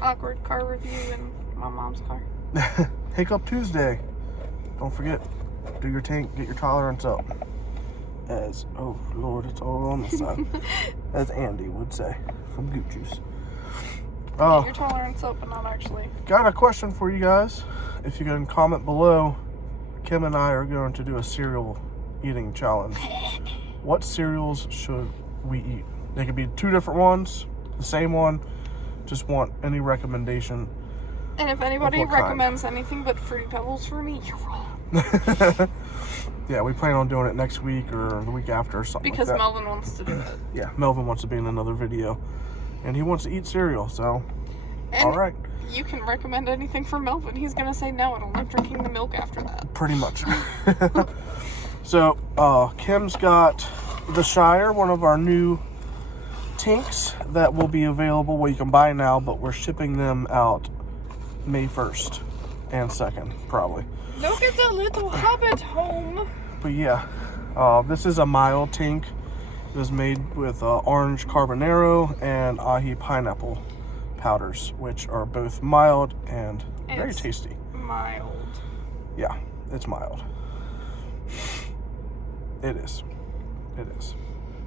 awkward car review in my mom's car. Hiccup Tuesday. Don't forget, do your tank, get your tolerance up. As, oh Lord, it's all on the side. As Andy would say from Goot Juice. Get your tolerance up, but not actually. Got a question for you guys. If you can comment below, Kim and I are going to do a cereal eating challenge. What cereals should we eat? They could be 2 different ones, the same one. Just want any recommendation. And if anybody recommends anything but Fruity Pebbles for me, you're wrong. Yeah, we plan on doing it next week or the week after or something because like that. Melvin wants to do it. Yeah, Melvin wants to be in another video. And he wants to eat cereal, so... And all right. You can recommend anything for Melvin. He's going to say no. I don't like drinking the milk after that. Pretty much. So, Kim's got the Shire, one of our new tinks that will be available. Well, you can buy now, but we're shipping them out May 1st and 2nd, probably. Look at the little hobbit home. But yeah, this is a mild tink. It was made with orange carbonaro and ahi pineapple powders, which are both mild and very tasty. Mild. Yeah, it's mild. It is. It is.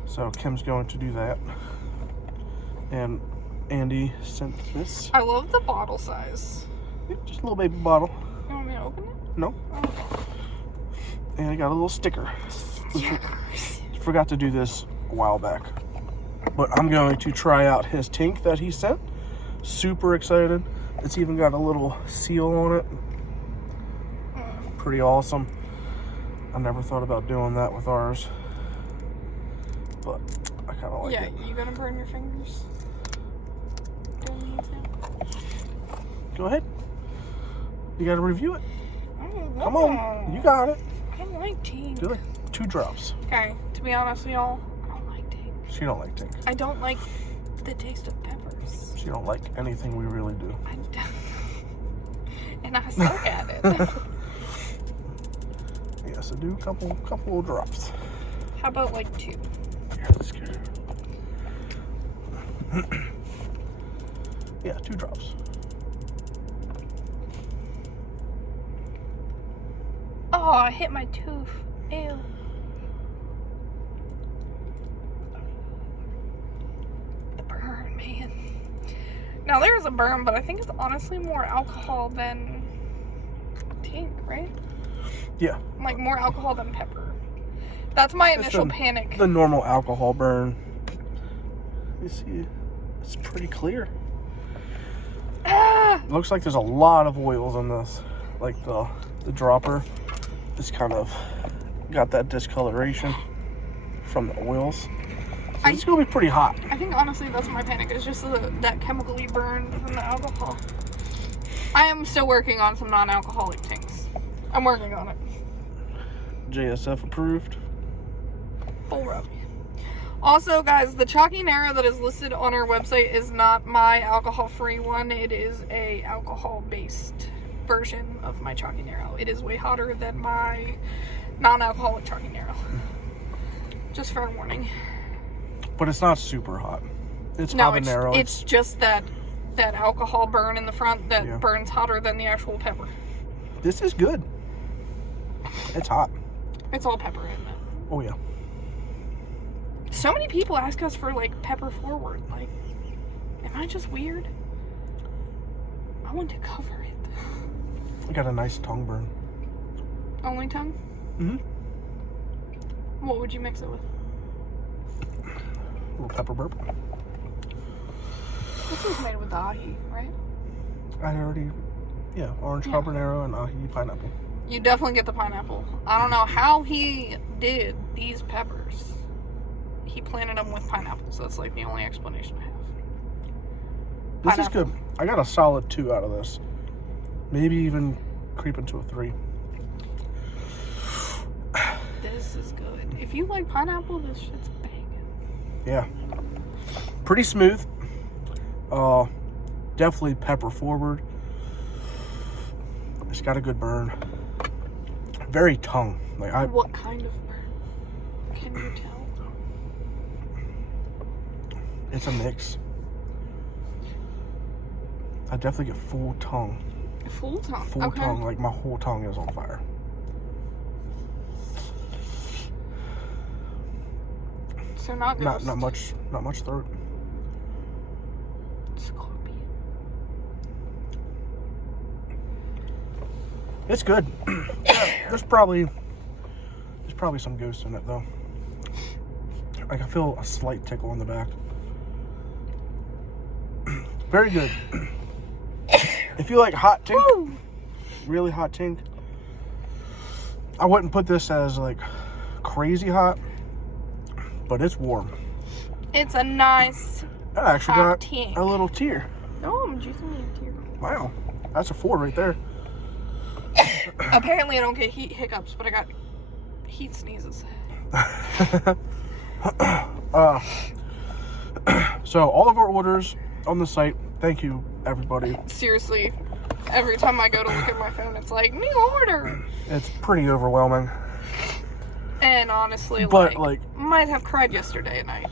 So Kim's going to do that. And Andy sent this. I love the bottle size. Just a little baby bottle. You want me to open it? No. Oh. And I got a little sticker. Forgot to do this a while back. But I'm going to try out his tink that he sent. Super excited. It's even got a little seal on it. Pretty awesome. I never thought about doing that with ours. But I kind of like it. Yeah, you gonna burn your fingers? Go ahead. You gotta review it. Oh, Come on. You got it. I don't like tink. Do it. 2 drops. Okay, to be honest with y'all, I don't like tink. She don't like tink. I don't like the taste of peppers. She don't like anything we really do. I don't. And I suck at it. Yeah, so do a couple of drops. How about like 2? Here, let's go. Yeah, 2 drops. Oh, I hit my tooth. Ew. The burn, man. Now there's a burn, but I think it's honestly more alcohol than tink, right? Yeah. Like more alcohol than pepper. That's my initial panic. The normal alcohol burn. You see, it's pretty clear. Ah! Looks like there's a lot of oils in this. Like the dropper is kind of got that discoloration from the oils. So it's gonna be pretty hot. I think honestly that's my panic. It's just that chemically burn from the alcohol. I am still working on some non-alcoholic tinks. I'm working on it. JSF approved. Full rub. Also, guys, the Chalky Nero that is listed on our website is not my alcohol-free one. It is a alcohol-based version of my Chalky Nero. It is way hotter than my non-alcoholic Chalky Nero. Just fair warning. But it's not super hot. It's habanero. It's just that alcohol burn in the front that burns hotter than the actual pepper. This is good. It's hot. It's all pepper, isn't it? Oh, yeah. So many people ask us for, like, pepper forward. Like, am I just weird? I want to cover it. I got a nice tongue burn. Only tongue? Mm-hmm. What would you mix it with? A little pepper burp. This is made with ahi, right? Orange carbonaro and ahi pineapple. You definitely get the pineapple. I don't know how he did these peppers. He planted them with pineapples. That's like the only explanation I have. This is good. I got a solid 2 out of this. Maybe even creeping to a 3. This is good. If you like pineapple, this shit's banging. Yeah. Pretty smooth. Definitely pepper forward. It's got a good burn. Very tongue. What kind of burn? Can you tell? It's a mix. I definitely get full tongue. Full tongue? Full Okay. tongue, like my whole tongue is on fire. So not ghost. Not much throat. Scorpion. It's good. Yeah, there's probably some ghost in it though. Like I feel a slight tickle in the back. Very good. If you like hot tink, Woo! really hot tink, I wouldn't put this as like crazy hot, but it's warm. It's a nice I actually hot got tink. a little tear. Oh, I'm juicing me a tear. Wow, that's a 4 right there. Apparently I don't get heat hiccups, but I got heat sneezes. So all of our orders on the site. Thank you, everybody. Seriously, every time I go to look at my phone, it's like, new order. It's pretty overwhelming. And honestly, But, like, might have cried yesterday night.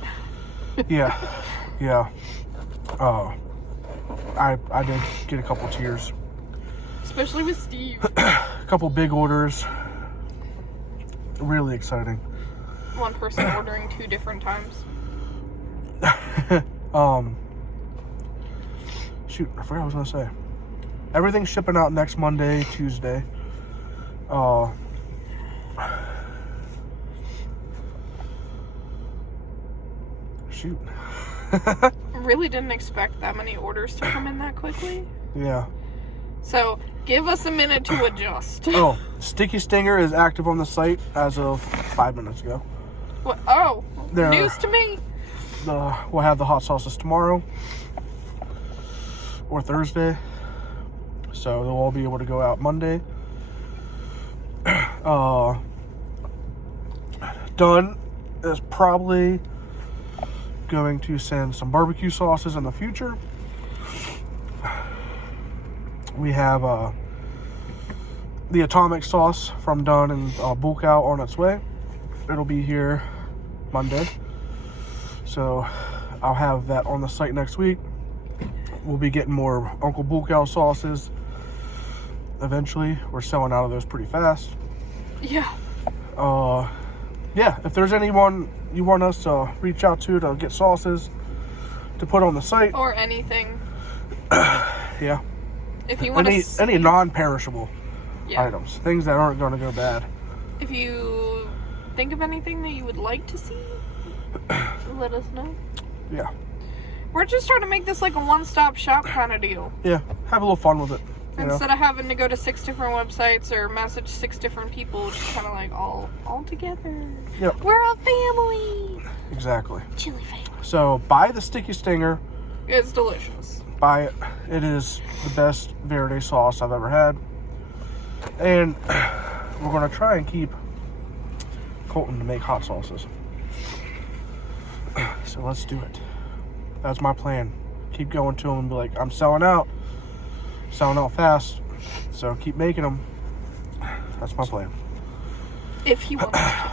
Yeah. I did get a couple tears. Especially with Steve. A couple big orders. Really exciting. One person ordering 2 different times. Shoot, I forgot what I was gonna say. Everything's shipping out next Monday, Tuesday. Shoot. Really didn't expect that many orders to come in that quickly. Yeah. So, give us a minute to adjust. Oh, Sticky Stinger is active on the site as of 5 minutes ago. What? Oh, There- news to me. We'll have the hot sauces tomorrow or Thursday, so they'll all be able to go out Monday. Done is probably going to send some barbecue sauces in the future. We have the atomic sauce from Dunn and bulk out on its way. It'll be here Monday, so I'll have that on the site next week. We'll be getting more Uncle Bulk out sauces eventually. We're selling out of those pretty fast. Yeah. Yeah, if there's anyone you want us to reach out to get sauces to put on the site, Or anything. yeah, If you want any non-perishable yeah. items, things that aren't going to go bad. If you think of anything that you would like to see, let us know. Yeah, We're just trying to make this like a one-stop shop kind of deal. yeah, have a little fun with it. You know? Instead of having to go to 6 different websites or message 6 different people, just kind of like all together. Yep. We're a family. Exactly. Chili family. So buy the Sticky Stinger. It's delicious. Buy it. It is the best Verde sauce I've ever had. And we're going to try and keep Colton to make hot sauces. So let's do it. That's my plan. Keep going to him and be like, I'm selling out. Selling out fast. So keep making them. That's my plan. If he wants to.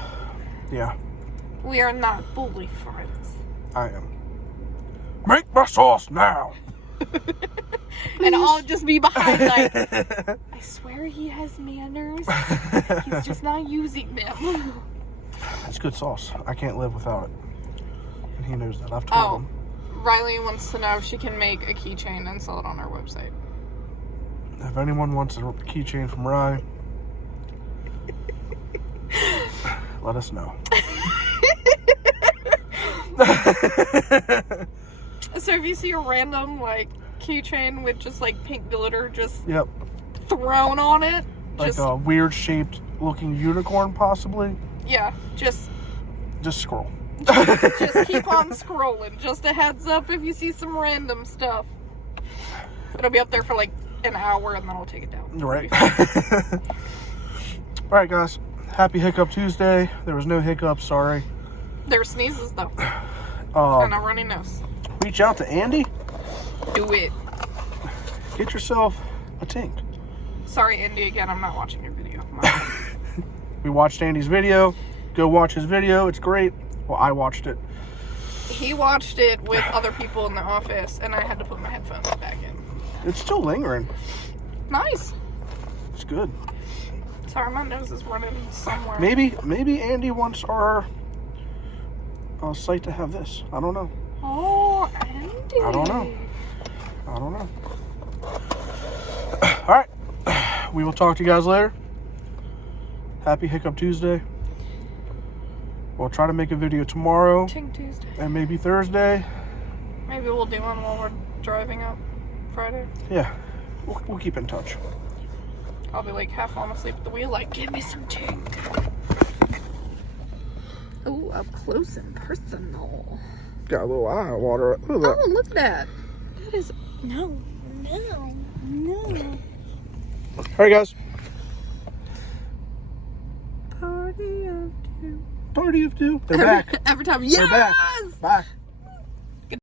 Yeah, We are not bully friends. I am. Make my sauce now. And I'll just be behind like, I swear he has manners. He's just not using them. It's good sauce. I can't live without it. And he knows that. I've told him. Riley wants to know if she can make a keychain and sell it on our website. If anyone wants a keychain from Rye, let us know. So if you see a random like keychain with just like pink glitter just Yep. thrown on it, Like just a weird shaped looking unicorn possibly. yeah, just scroll. just keep on scrolling. Just a heads up if you see some random stuff. It'll be up there for like an hour and then I'll take it down. Right. Alright guys. Happy Hiccup Tuesday. There was no hiccups, sorry. There were sneezes though. And a runny nose. Reach out to Andy. Do it. Get yourself a tink. Sorry, Andy, again, I'm not watching your video. We watched Andy's video. Go watch his video. It's great. Well, I watched it. He watched it with other people in the office, and I had to put my headphones back in. It's still lingering. Nice. It's good. Sorry, my nose is running somewhere. Maybe Andy wants our site to have this. I don't know. Oh, Andy. I don't know. All right. We will talk to you guys later. Happy Hiccup Tuesday. We'll try to make a video tomorrow. Tink Tuesday. And maybe Thursday. Maybe we'll do one while we're driving up Friday. Yeah. We'll keep in touch. I'll be like half falling asleep at the wheel, like, give me some tink. Oh, up close and personal. Got a little eye water. Look at that. Oh, look at that. That is, no. All right, guys. Party of two. Party of two. They're back. Every time, yes! They're back. Bye.